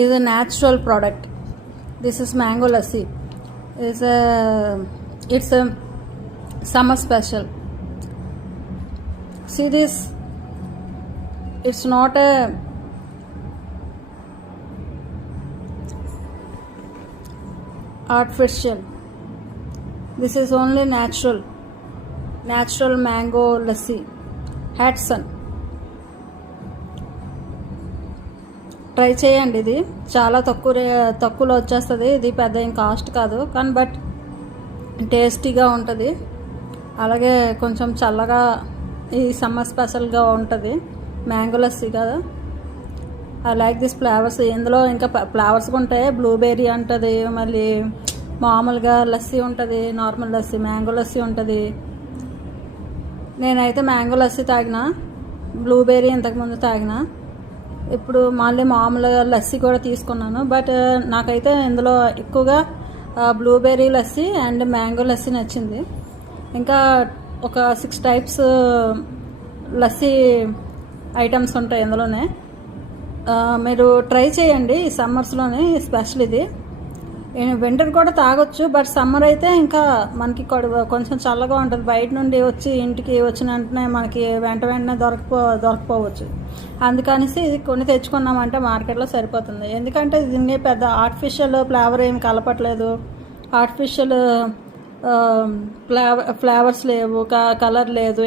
is a natural product. This is mango lassi. It's a summer special. See this? It's not a artificial. This is only natural mango lassi. Hatsun. Try చేయండి. ఇది చాలా తక్కువలో వచ్చేస్తుంది. ఇది పెద్ద ఏం cost కాదు, కానీ బట్ టేస్టీగా ఉంటుంది. అలాగే కొంచెం చల్లగా ఈ సమ్మర్ స్పెషల్గా ఉంటుంది. మ్యాంగో లస్సీ కదా. I like this flavours. ఇందులో ఇంకా ఫ్లేవర్స్ ఉంటాయి. బ్లూబెర్రీ ఉంటుంది, మళ్ళీ మామూలుగా లస్సీ ఉంటుంది, నార్మల్ లస్సీ, మ్యాంగో లస్సీ ఉంటుంది. నేనైతే మ్యాంగో లస్సీ తాగిన, బ్లూబెర్రీ ఇంతకుముందు తాగిన, ఇప్పుడు మళ్ళీ మామూలుగా లస్సీ కూడా తీసుకున్నాను. బట్ నాకైతే ఇందులో ఎక్కువగా blueberry lassi and mango lassi నచ్చింది. ఇంకా ఒక 6 టైప్స్ లస్సీ ఐటమ్స్ ఉంటాయి ఇందులోనే. మీరు ట్రై చేయండి. ఈ సమ్మర్స్లోనే స్పెషల్ ఇది. వింటర్ కూడా తాగొచ్చు, బట్ సమ్మర్ అయితే ఇంకా మనకి కొంచెం చల్లగా ఉంటుంది. బయట నుండి వచ్చి ఇంటికి వచ్చిన వెంటనే మనకి వెంటనే దొరకపోవచ్చు. అందుకనేసి ఇది కొన్ని తెచ్చుకున్నామంటే మార్కెట్లో సరిపోతుంది. ఎందుకంటే దీన్ని పెద్ద ఆర్టిఫిషియల్ ఫ్లేవర్ ఏమి కలపట్లేదు, ఆర్టిఫిషియల్ ఫ్లేవర్స్ లేవు, కలర్ లేదు.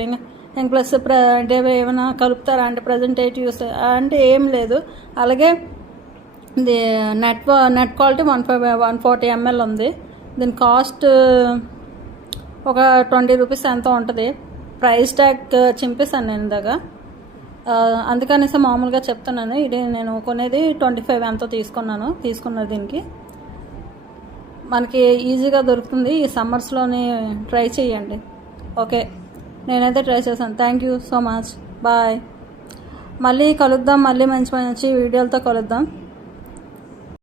ఇంక ప్లస్ అంటే ఏమైనా కలుపుతారా అంటే ప్రజెంటేటివ్స్ అంటే ఏం లేదు. అలాగే ఇది నెట్ క్వాలిటీ 140 ml ఉంది. దీని కాస్ట్ ఒక 20 రూపీస్ ఎంతో ఉంటుంది. ప్రైస్ ట్యాగ్ చింపేశాను నేను ఇందాక, అందుకనేసి మామూలుగా చెప్తున్నాను. ఇది నేను కొనేది 25 ఎంతో తీసుకున్నది. దీనికి మనకి ఈజీగా దొరుకుతుంది. ఈ సమ్మర్స్లోని ట్రై చేయండి. ఓకే, నేనైతే ట్రై చేశాను. Thank you so much. Bye. మళ్ళీ కలుద్దాం. మళ్ళీ మంచి వీడియోలతో కలుద్దాం.